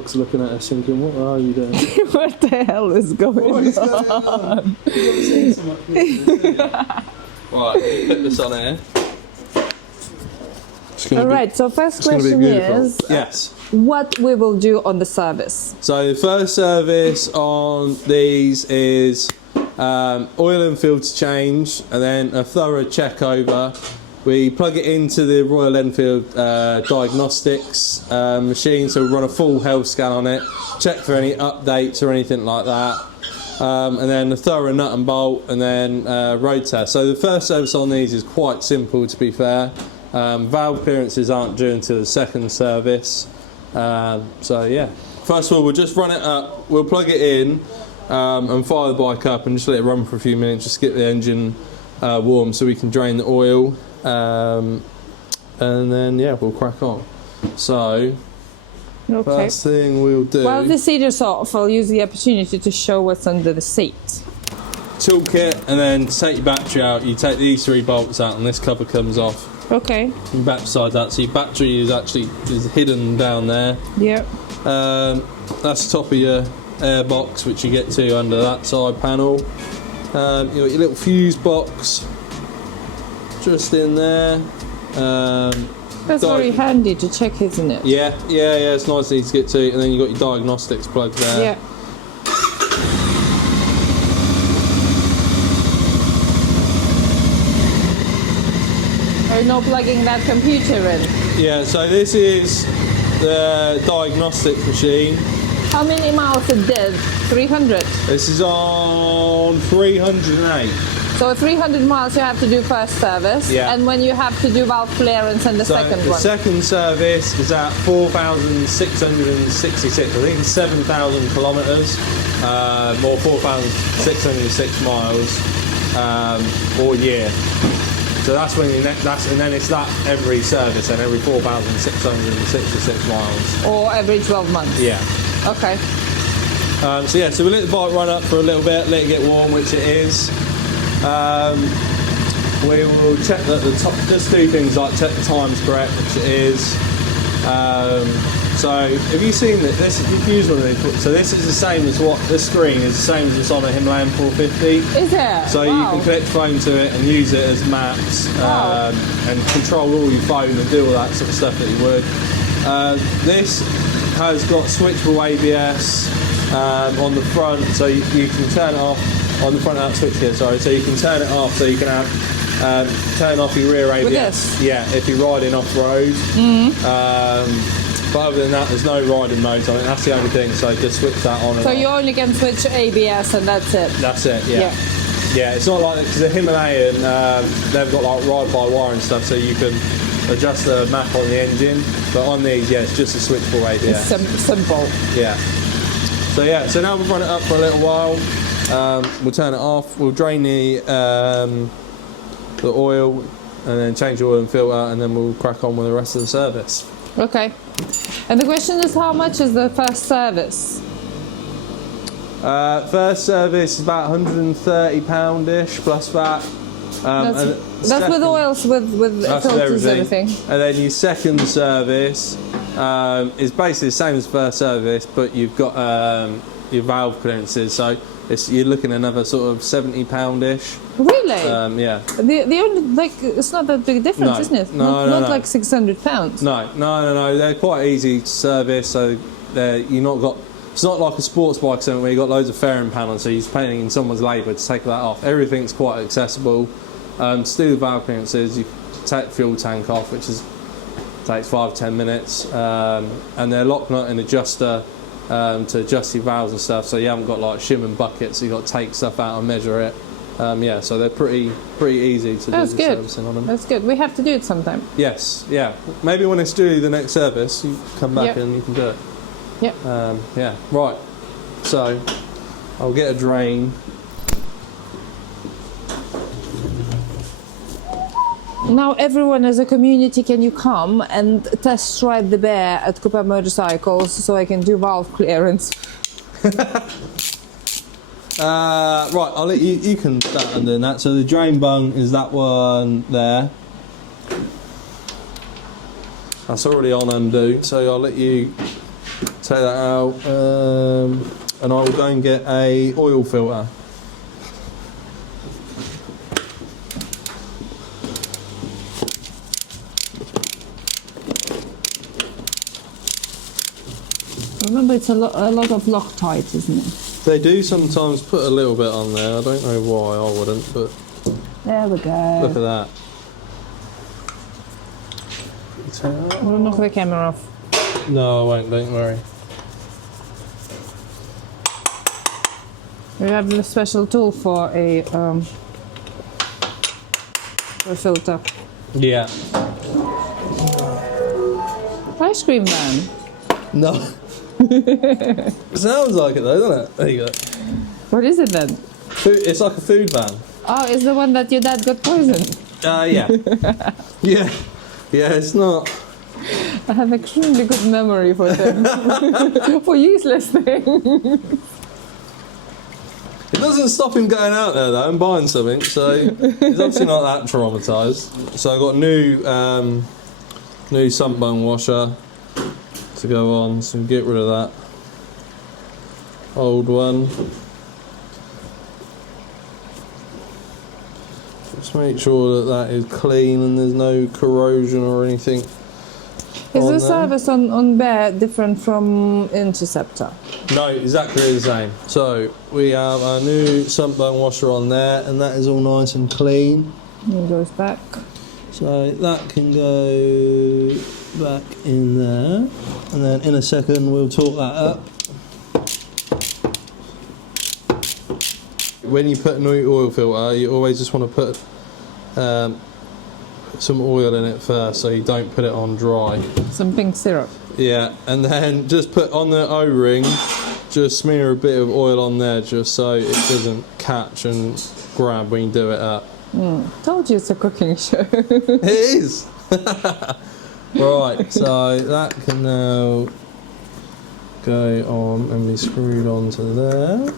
dog's looking at us thinking, what are you doing? What the hell is going on? Right, put this on here. Alright, so first question is, yes, what we will do on the service? so the first service on these is oil and filter change, and then a thorough check over. We plug it into the Royal Enfield diagnostics machine, so we run a full health scan on it, check for any updates or anything like that, and then a thorough nut and bolt, and then road test. So the first service on these is quite simple, to be fair. Valve clearances aren't due until the second service. So yeah, first of all, we'll just run it up, we'll plug it in and fire the bike up and just let it run for a few minutes, just get the engine warm so we can drain the oil, and then yeah, we'll crack on. So first thing we'll do, while the seat is off, I'll use the opportunity to show what's under the seat. Toolkit, and then to take your battery out, you take these 3 bolts out and this cover comes off. Okay. And back beside that, so your battery is actually hidden down there. Yep. That's the top of your air box, which you get to under that side panel. You've got your little fuse box just in there. That's very handy to check, isn't it? Yeah, it's nice and easy to get to. And then you've got your diagnostics plug there. Yeah. We're not plugging that computer in. Yeah, so this is the diagnostics machine. How many miles it did? 300? This is on 308. So 300 miles you have to do first service, Yeah. and when you have to do valve clearance and the second The one? second service is at 4,666, I think it's 7,000 kilometres, or 4,606 miles, or year. So that's when and then it's that every service, and every 4,666 miles. Or every 12 months? Yeah. Okay. So yeah, so we let the bike run up for a little bit, let it get warm, which it is. We will check that the top, just do things like check the time's correct, which it is. So have you seen that this is the fuse one they put? So this is the same as what this screen is the same as it's on a Himalayan 450. Is it? So you can connect your phone to it and use it as maps, and control all your phone and do all that sort of stuff that you would. This has got switchable ABS on the front, so you can turn it off on the front of that switch here. Sorry, so you can turn it off, so you can have turn off your rear ABS. With this? Yeah, if you're riding off road. But other than that, there's no riding modes. I think that's the only thing. So just switch that on. So you only can switch ABS and that's it. That's it. Yeah. Yeah, it's not like, because the Himalayan, they've got like ride-by-wire and stuff, so you can adjust the map on the engine. But on these, yeah, it's just a switchable ABS. It's simple. Yeah. So yeah, so now we'll run it up for a little while. We'll turn it off. We'll drain the oil, and then change the oil and filter, and then we'll crack on with the rest of the service. Okay. And the question is, how much is the first service? First service is about £130-ish plus that. That's with oils, with filters, everything. And then your second service is basically the same as first service, but you've got your valve clearances, so you're looking at another sort of £70-ish. Really? Yeah. The only, it's not that big a difference, isn't it? Not like £600. No. They're quite easy to service, so you're not got. It's not like a sports bike something where you've got loads of fairing panels, so you're paying in someone's labour to take that off. Everything's quite accessible. To do the valve clearances, you take the fuel tank off, which takes 5-10 minutes, and they're lock nut and adjuster to adjust your valves and stuff, so you haven't got like shim and buckets, so you've got to take stuff out and measure it. Yeah, so they're pretty easy to do the servicing on them. That's good. We have to do it sometime. Yes, yeah. Maybe when it's due the next service, you come back and you can do it. Yep. Yeah, right. So, I'll get a drain. Now everyone as a community, can you come and test drive the Bear at Cooper Motorcycles so I can do valve clearance? Right, I'll let you can start undoing that. So the drain bung is that one there. That's already on undo, so I'll let you take that out, and I will go and get a oil filter. Remember, it's a lot of Loctite, isn't it? They do sometimes put a little bit on there. I don't know why. I wouldn't, but There we go. look at that. I'm gonna knock the camera off. No, I won't. Don't worry. We have a special tool for a filter. Yeah. Ice cream van. No. Sounds like it though, doesn't it? There you go. What is it then? Food, it's like a food van. Oh, it's the one that your dad got poisoned. Yeah. Yeah. Yeah, it's not. I have extremely good memory for them. For useless things. It doesn't stop him going out there though and buying something, so he's obviously not that traumatised. So I got a new sump bung washer to go on, so get rid of that old one. Just make sure that is clean and there's no corrosion or anything. Is the service on Bear different from Interceptor? No, exactly the same. So we have our new sump bung washer on there, and that is all nice and clean. It goes back. So that can go back in there, and then in a second we'll torque that up. When you put a new oil filter, you always just want to put some oil in it first, so you don't put it on dry. Some pink syrup. Yeah, and then just put on the O-ring, just smear a bit of oil on there just so it doesn't catch and grab when you do it up. Told you it's a cooking show. It is! Right, so that can now go on and be screwed onto there.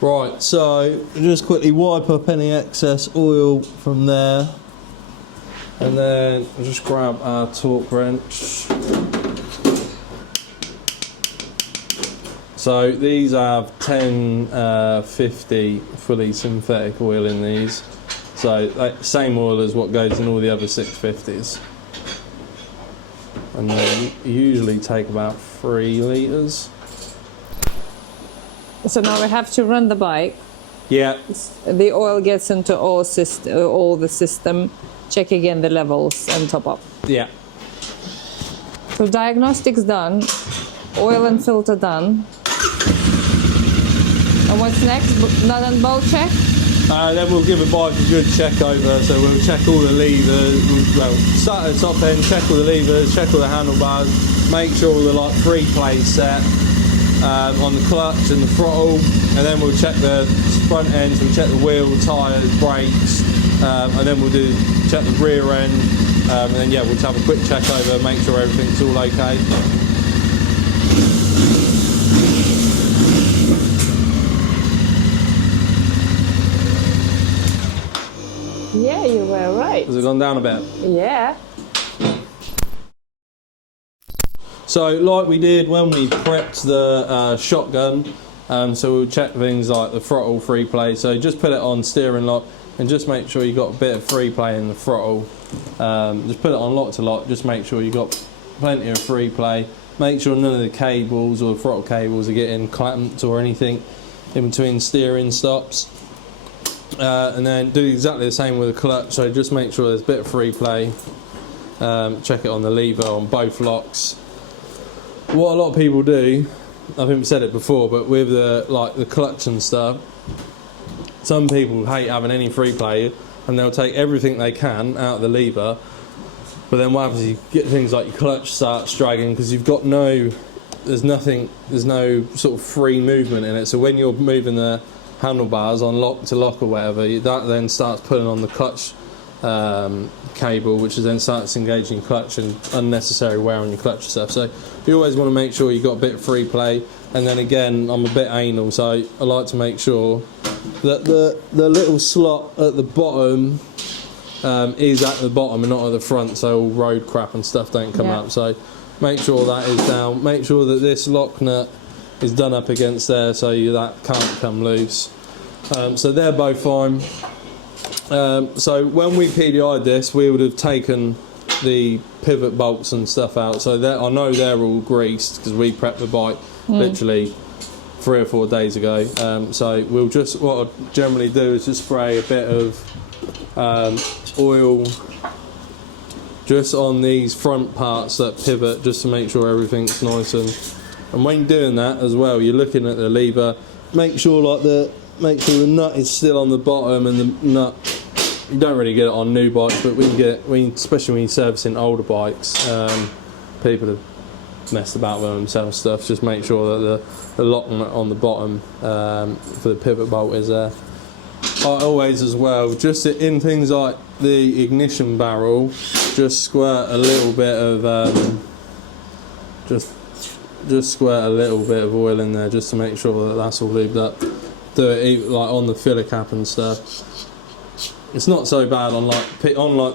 Right, so just quickly wipe up any excess oil from there, and then we'll just grab our torque wrench. So these have 1050 fully synthetic oil in these, so same oil as what goes in all the other 650s, and they usually take about 3 litres. So now we have to run the bike. Yeah. The oil gets into all the system. Check again the levels and top up. Yeah. So diagnostics done. Oil and filter done. And what's next? Nut and bolt check? Then we'll give a bike a good check over, so we'll check all the levers, well, start at the top end, check all the levers, check all the handlebars, make sure all the free plays set on the clutch and the throttle, and then we'll check the front ends, we'll check the wheel, tyres, brakes, and then we'll check the rear end, and then yeah, we'll have a quick check over, make sure everything's all okay. Yeah, you were right. Has it gone down a bit? Yeah. So like we did when we prepped the shotgun, so we'll check things like the throttle free play, so just put it on steering lock and just make sure you got a bit of free play in the throttle. Just put it on lock to lock, just make sure you got plenty of free play, make sure none of the cables or the throttle cables are getting clamped or anything in between steering stops. And then do exactly the same with the clutch, so just make sure there's a bit of free play. Check it on the lever on both locks. What a lot of people do, I think we said it before, but with the clutch and stuff, some people hate having any free play and they'll take everything they can out of the lever, but then what happens is you get things like your clutch starts dragging because you've got there's no sort of free movement in it, so when you're moving the handlebars on lock to lock or whatever, that then starts pulling on the clutch cable, which is then starts engaging your clutch and unnecessary wear on your clutch and stuff. So you always want to make sure you've got a bit of free play. And then again, I'm a bit anal, so I like to make sure that the little slot at the bottom is at the bottom and not at the front, so all road crap and stuff don't come up. So make sure that is down. Make sure that this lock nut is done up against there, so that can't come loose. So they're both fine. So when we PDI'd this, we would have taken the pivot bolts and stuff out. So I know they're all greased because we prepped the bike literally 3 or 4 days ago. So we'll just, what I generally do is just spray a bit of oil just on these front parts that pivot, just to make sure everything's nice. And when you're doing that as well, you're looking at the lever. Make sure the nut is still on the bottom, and the nut, you don't really get it on new bikes, but especially when you're servicing older bikes, people have messed about with them, selling stuff. Just make sure that the lock nut on the bottom for the pivot bolt is there. I always as well, just in things like the ignition barrel, just squirt a little bit of just squirt a little bit of oil in there, just to make sure that that's all lubed up. Do it like on the filler cap and stuff. It's not so bad on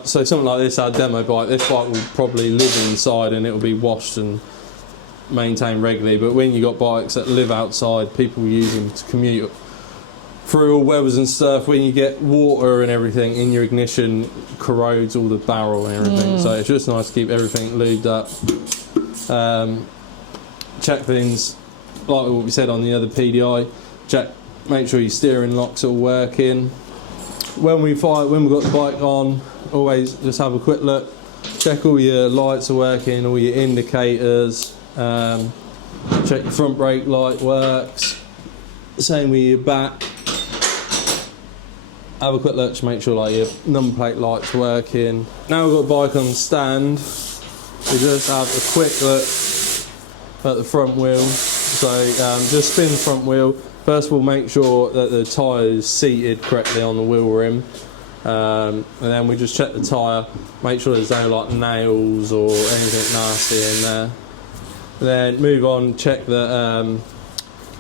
so something like this, our demo bike. This bike will probably live inside and it will be washed and maintained regularly. But when you got bikes that live outside, people use them to commute through all weathers and stuff. When you get water and everything in your ignition, corrodes all the barrel and everything. So it's just nice to keep everything lubed up. Check things like what we said on the other PDI. Make sure your steering locks are working. When we've got the bike on, always just have a quick look. Check all your lights are working, all your indicators. Check your front brake light works. Same with your back. Have a quick look to make sure your number plate light's working. Now we've got the bike on the stand, we just have a quick look at the front wheel. So just spin the front wheel. First we'll make sure that the tyre is seated correctly on the wheel rim, and then we just check the tyre, make sure there's no nails or anything nasty in there. Then move on, check the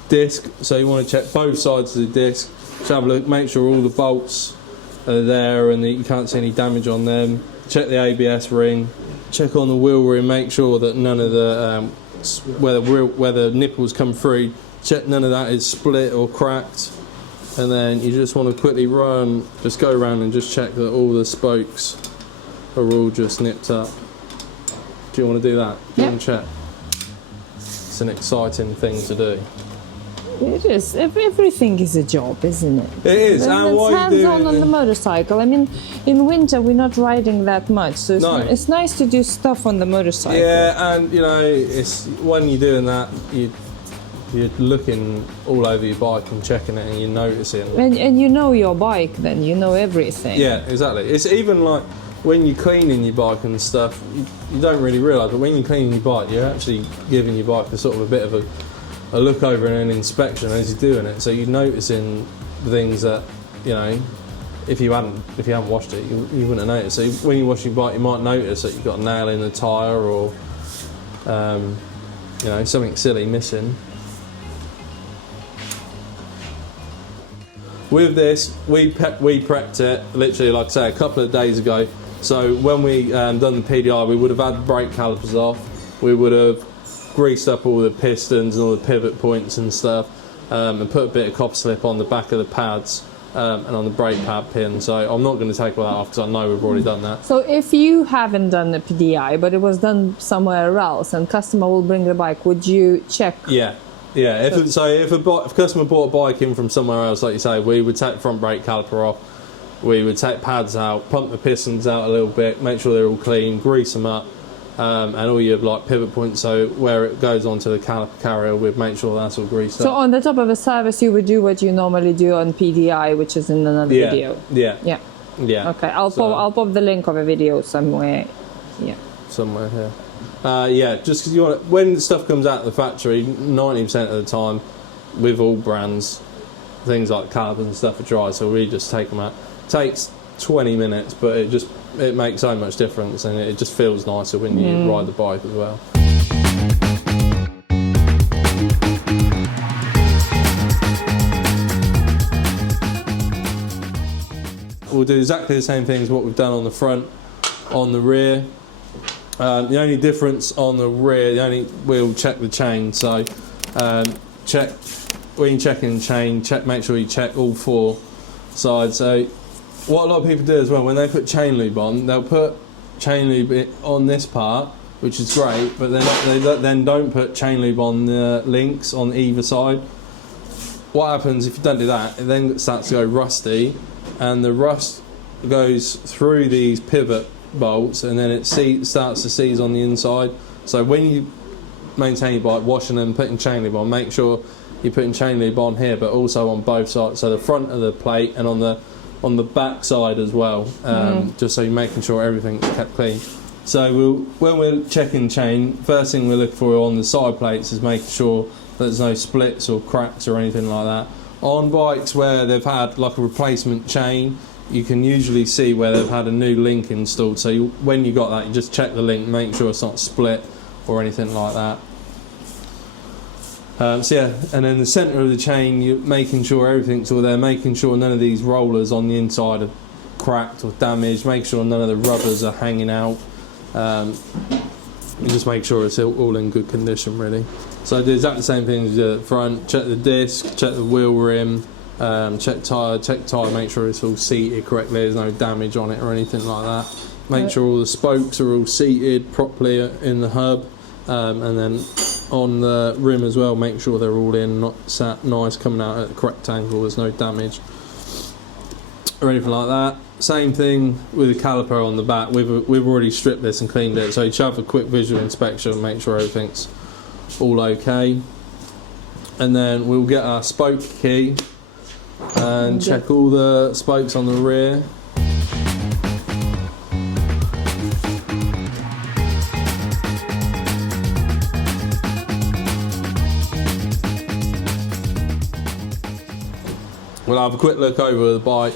disc. So you want to check both sides of the disc. Just have a look, make sure all the bolts are there and that you can't see any damage on them. Check the ABS ring, check on the wheel rim, make sure that none of the where the nipples come through, check none of that is split or cracked. And then you just want to quickly just go around and just check that all the spokes are all just nipped up. Do you want to do that? Do you want to check? It's an exciting thing to do. It is. Everything is a job, isn't it? It is. And it's hands-on on the motorcycle. I mean, in winter we're not riding that much, so it's nice to do stuff on the motorcycle. Yeah, and it's when you're doing that, you're looking all over your bike and checking it, and you're noticing. And you know your bike, then you know everything. Yeah, exactly. It's even like when you're cleaning your bike and stuff, you don't really realise, but when you're cleaning your bike, you're actually giving your bike a sort of a bit of a look over and an inspection as you're doing it. So you're noticing things that, if you haven't washed it, you wouldn't have noticed. So when you wash your bike, you might notice that you've got a nail in the tyre or something silly missing. With this, we prepped it literally, like I say, a couple of days ago. So when we done the PDI, we would have had the brake calipers off. We would have greased up all the pistons and all the pivot points and stuff, and put a bit of copper slip on the back of the pads and on the brake pad pin. So I'm not going to take all that off because I know we've already done that. So if you haven't done the PDI, but it was done somewhere else, and customer will bring the bike, would you check? Yeah. If a customer bought a bike in from somewhere else, like you say, we would take the front brake caliper off. We would take pads out, pump the pistons out a little bit, make sure they're all clean, grease them up. And all your pivot points, so where it goes onto the caliper carrier, we'd make sure that's all greased up. So on the top of a service, you would do what you normally do on PDI, which is in another video. Yeah. Okay, I'll pop the link of a video somewhere. Yeah. Somewhere here. Just because when stuff comes out of the factory, 90% of the time, with all brands, things like calipers and stuff are dry, so we just take them out. Takes 20 minutes, but it makes so much difference, and it just feels nicer when you ride the bike as well. We'll do exactly the same thing as what we've done on the front, on the rear. The only difference on the rear, we'll check the chain. So check when you're checking the chain, make sure you check all 4 sides. So what a lot of people do as well, when they put chain lube on, they'll put chain lube on this part, which is great, but they then don't put chain lube on the links on either side. What happens if you don't do that? It then starts to go rusty, and the rust goes through these pivot bolts, and then it starts to seize on the inside. So when you maintain your bike, washing them, putting chain lube on, make sure you're putting chain lube on here, but also on both sides, so the front of the plate and on the back side as well, just so you're making sure everything's kept clean. So when we're checking chain, first thing we look for on the side plates is making sure that there's no splits or cracks or anything like that. On bikes where they've had like a replacement chain, you can usually see where they've had a new link installed. So when you got that, you just check the link, make sure it's not split or anything like that. So yeah, and then the centre of the chain, you're making sure everything's all there, making sure none of these rollers on the inside are cracked or damaged, make sure none of the rubbers are hanging out. And just make sure it's all in good condition, really. So I do exactly the same thing as the front, check the disc, check the wheel rim, check tyre, make sure it's all seated correctly, there's no damage on it or anything like that. Make sure all the spokes are all seated properly in the hub, and then on the rim as well, make sure they're all in, not sat nice, coming out at the correct angle, there's no damage or anything like that. Same thing with the caliper on the back. We've already stripped this and cleaned it, so you should have a quick visual inspection and make sure everything's all okay. And then we'll get our spoke key and check all the spokes on the rear. We'll have a quick look over the bike.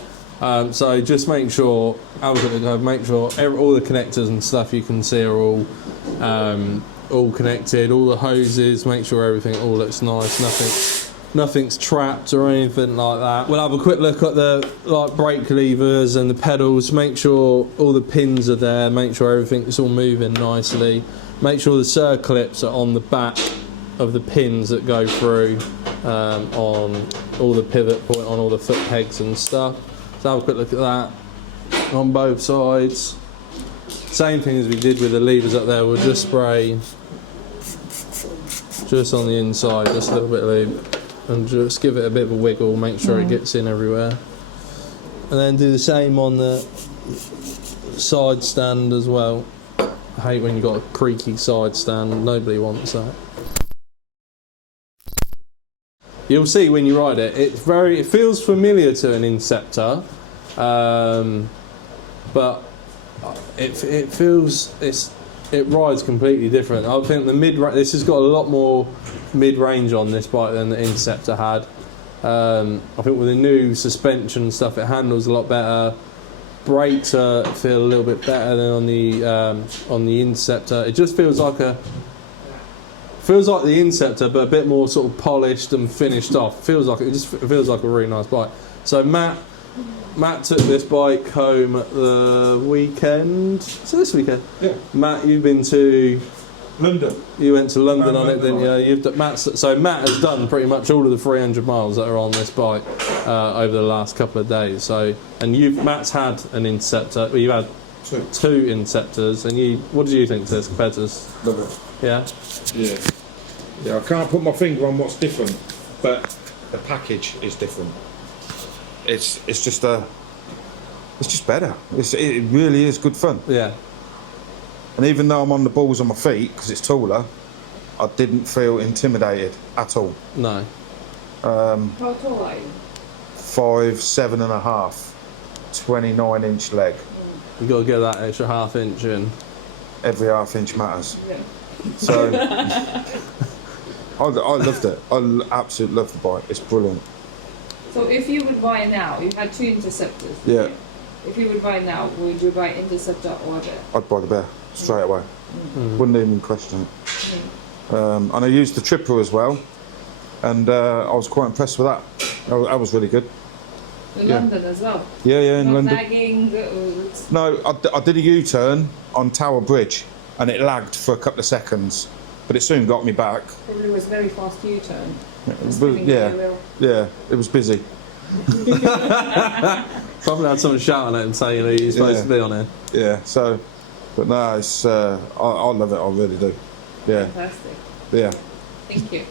So just make sure, all the connectors and stuff you can see are all connected, all the hoses, make sure everything all looks nice, nothing's trapped or anything like that. We'll have a quick look at the brake levers and the pedals, make sure all the pins are there, make sure everything's all moving nicely, make sure the circlips are on the back of the pins that go through on all the pivot point, on all the foot pegs and stuff. So have a quick look at that on both sides. Same thing as we did with the levers up there, we'll just spray just on the inside, just a little bit of lube, and just give it a bit of a wiggle, make sure it gets in everywhere. And then do the same on the side stand as well. I hate when you've got a creaky side stand, nobody wants that. You'll see when you ride it, it feels familiar to an Inceptor, but it rides completely different. I think this has got a lot more mid-range on this bike than the Inceptor had. I think with the new suspension and stuff, it handles a lot better. Brakes feel a little bit better than on the Inceptor. It just feels like the Inceptor, but a bit more sort of polished and finished off. It feels like a really nice bike. So Matt took this bike home at the weekend. So this weekend, yeah. Matt, you've been to London. You went to London on it, didn't you? So Matt has done pretty much all of the 300 miles that are on this bike over the last couple of days. So, and Matt's had an Inceptor. Well, you've had two Inceptors, and what do you think to this compared to this? Love it. Yeah. Yeah. Yeah. I can't put my finger on what's different, but the package is different. It's just better. It really is good fun. Yeah. And even though I'm on the balls on my feet because it's taller, I didn't feel intimidated at all. No. How tall are you? 5'7.5", 29-inch leg. You got to get that extra half inch in. Every half inch matters. Yeah. So I loved it. I absolutely love the bike. It's brilliant. So if you would buy now, you had two Interceptors. Yeah. If you would buy now, would you buy Interceptor or the? I'd buy the Bear straight away. Wouldn't even question it. And I used the Tripper as well, and I was quite impressed with that. That was really good. In London as well. Yeah, in Not London. lagging. No, I did a U-turn on Tower Bridge, and it lagged for a couple of seconds, but it soon got me back. Probably was very fast U-turn. Yeah, it was busy. Probably had someone shouting at him saying you're supposed to be on it. Yeah, so, but no, it's I love it. I really do. Yeah. Fantastic. Yeah. Thank you.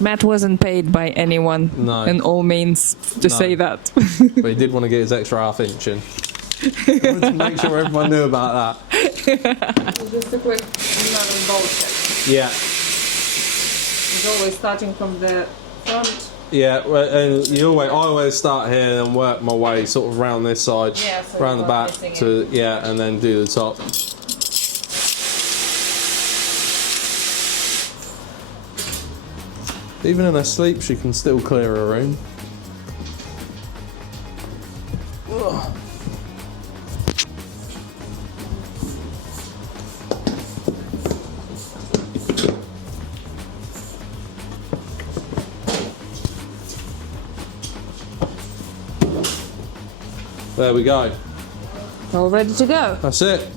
Matt wasn't paid by anyone. No. In all means to say that. But he did want to get his extra half-inch in. I wanted to make sure everyone knew about that. Just a quick nut and bolt check. Yeah. It's always starting from the front. Yeah, well, and I always start here and work my way sort of round this side, Yeah, so round the you're back missing to and then do the top. Even in her sleep, she can still clear her room. Ugh. There we go. All ready to go. That's it.